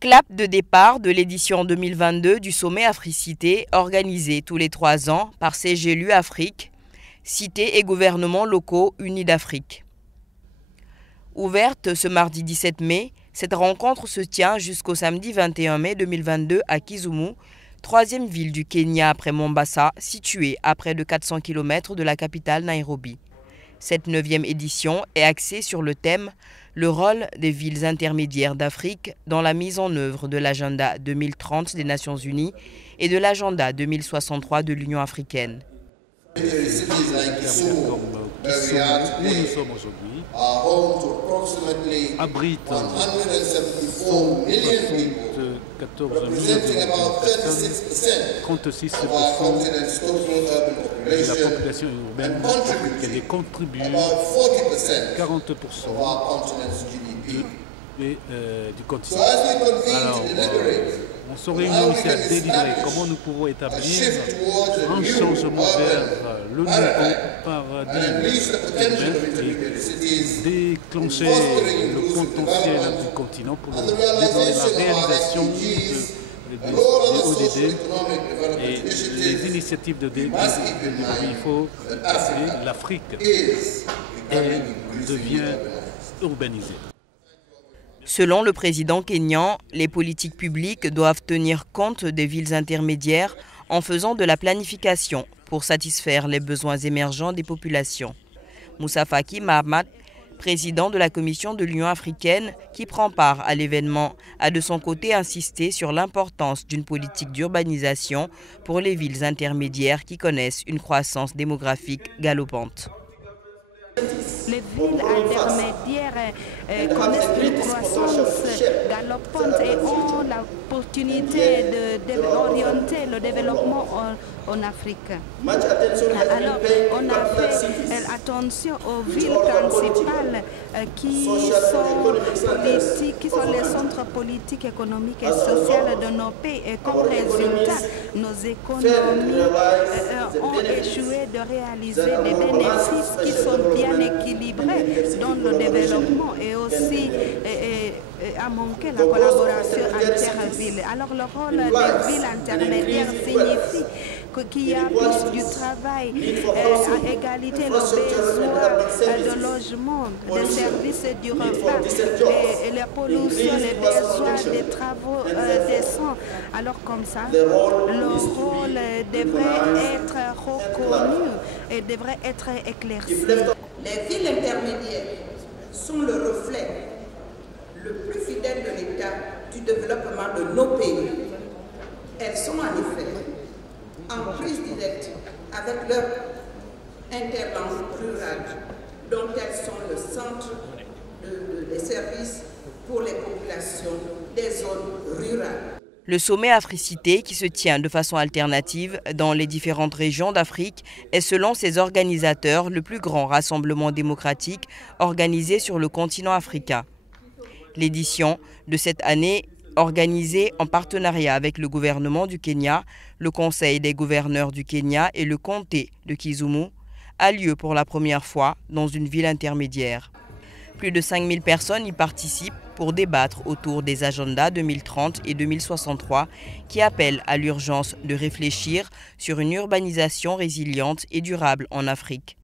Clap de départ de l'édition 2022 du sommet Africité organisé tous les 3 ans par CGLU Afrique, cités et gouvernements locaux unis d'Afrique. Ouverte ce mardi 17 mai, cette rencontre se tient jusqu'au samedi 21 mai 2022 à Kisumu, 3e ville du Kenya après Mombasa, située à près de 400 km de la capitale Nairobi. Cette 9e édition est axée sur le thème « Le rôle des villes intermédiaires d'Afrique dans la mise en œuvre de l'agenda 2030 des Nations Unies et de l'agenda 2063 de l'Union africaine ». Où nous sommes aujourd'hui abrite 174 millions de personnes, 36% de la population urbaine qui contribue 40% du continent. Alors, on se réunit ici à délivrer comment nous pouvons établir un changement vers le nouveau paradigme et déclencher le potentiel du continent pour développer la réalisation des ODD et les initiatives de développement. Il faut que l'Afrique devient urbanisée. Selon le président kényan, les politiques publiques doivent tenir compte des villes intermédiaires en faisant de la planification pour satisfaire les besoins émergents des populations. Moussa Faki Mahamat, président de la Commission de l'Union africaine qui prend part à l'événement, a de son côté insisté sur l'importance d'une politique d'urbanisation pour les villes intermédiaires qui connaissent une croissance démographique galopante. Les villes intermédiaires connaissent une croissance galopante et ont l'opportunité d'orienter le développement en Afrique. Alors, on a fait attention aux villes principales qui sont les centres politiques, économiques et sociaux de nos pays. Et comme résultat, nos économies ont échoué de réaliser des bénéfices qui sont bien équilibrés dans le développement et aussi a manqué la collaboration intervilles. Alors le rôle des villes intermédiaires signifie qu'il y a plus du travail, à égalité le besoin de logement, de services du repas, et la pollution, les besoins des travaux décents. Alors comme ça, le rôle devrait être reconnu et devrait être éclairci. Les villes intermédiaires sont le reflet le plus fidèle de l'état du développement de nos pays. Elles sont en effet en prise directe avec leur interlangue rurale, dont elles sont le centre des services pour les populations des zones rurales. Le sommet Africité, qui se tient de façon alternative dans les différentes régions d'Afrique, est selon ses organisateurs le plus grand rassemblement démocratique organisé sur le continent africain. L'édition de cette année, organisée en partenariat avec le gouvernement du Kenya, le Conseil des gouverneurs du Kenya et le comté de Kisumu, a lieu pour la première fois dans une ville intermédiaire. Plus de 5000 personnes y participent pour débattre autour des agendas 2030 et 2063 qui appellent à l'urgence de réfléchir sur une urbanisation résiliente et durable en Afrique.